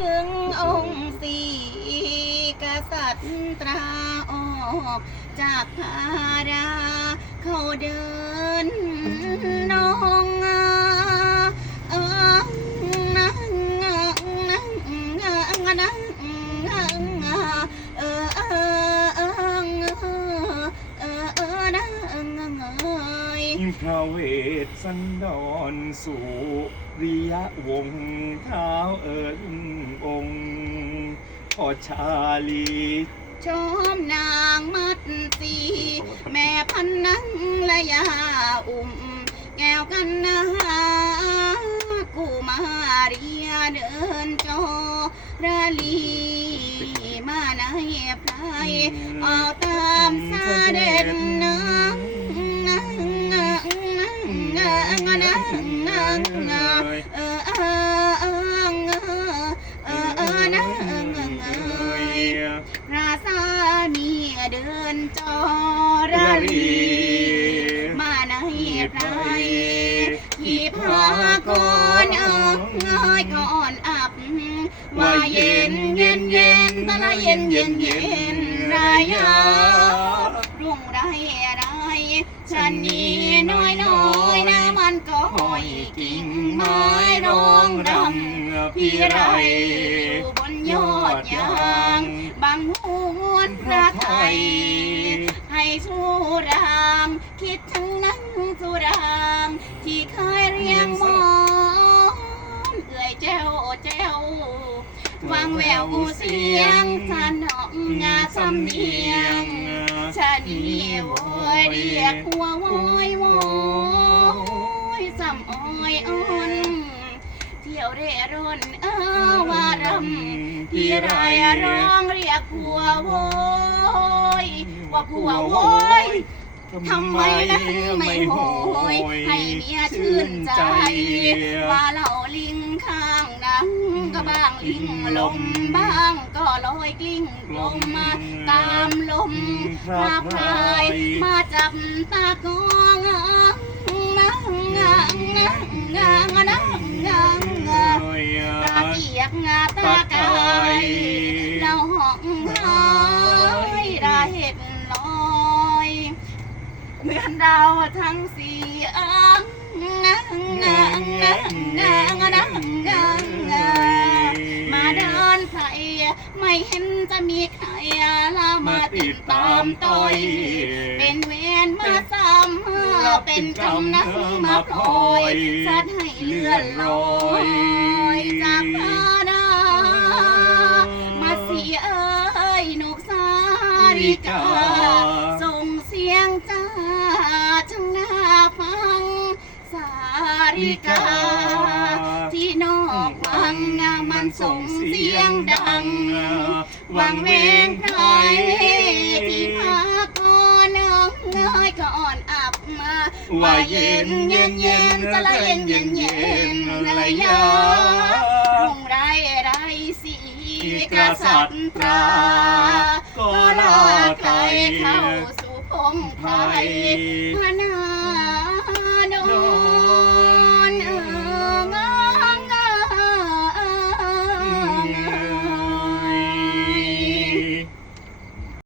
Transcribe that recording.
ถึงองค์สีกษัตริย์ตราออกจากพาราเขาเดิน พระเวสสันดรสุริยวงศ์เท้าเอิญองค์พอชาลีชมนางมัดสีแม่พันนังและยาอุ่มแก้วกันนากูมาเรียเดินจอราลีมาในพลายเอาตาากอนเอ้ยก่อนอับว่าเย็นเย็นเย็นตะละเย็นเย็นเย็นรายารุ่งไรไรฉันนี้น้อยน้อยนะมันก็หอยกิ่งไม้ร้องรำพี่ไรอยู่บนยอดยางบางหวนพระไทยให้สุราม คิดถึงนั่งสุรามที่เคย งแววกูเสียงสานอกงาสำเนียงชาดีโวยเรียกหัวโวยโวยสำอ้อยอ่อนเที่ยวเร่ร่อนเออวารำพี่ไรร้องเรียกผัวโวยว่าผัวโวยทำไมนังไม่โหยให้เมียชื่นใจ ว่าเราลิงข้างนัง ก็บ้างลิงลมบ้างก็ลอยกลิ้งลมมาตามลมพระพายมาจับตากองนังนังนังนังนังนังงตาเกียกงาตากายเราห้องหายดาเห็ดลอยเหมือนดาวทั้งสี่อังงางงางงางงางงางงางนใส่ ไม่เห็นจะมีใครละมาติดตามต่อย เป็นเวรมาซ้ำเป็นกำนังมาพลอยสัดให้เลื่อนลอยจากพาดามาเสียเอ้ยนกสาริกาส่งเสียงจ้าช่างน่าฟังสาริกา งมันส่งเสียงดัง วังเวงใครที่พาก่อนเอ้ยก่อนอับมาว่าเย็นเย็นเย็นจะละเย็นเย็นเย็นระยะรุ่งไรไรสีกษัตริย์ตราก็ลาไกลเข้าสู่พงไพรพระนา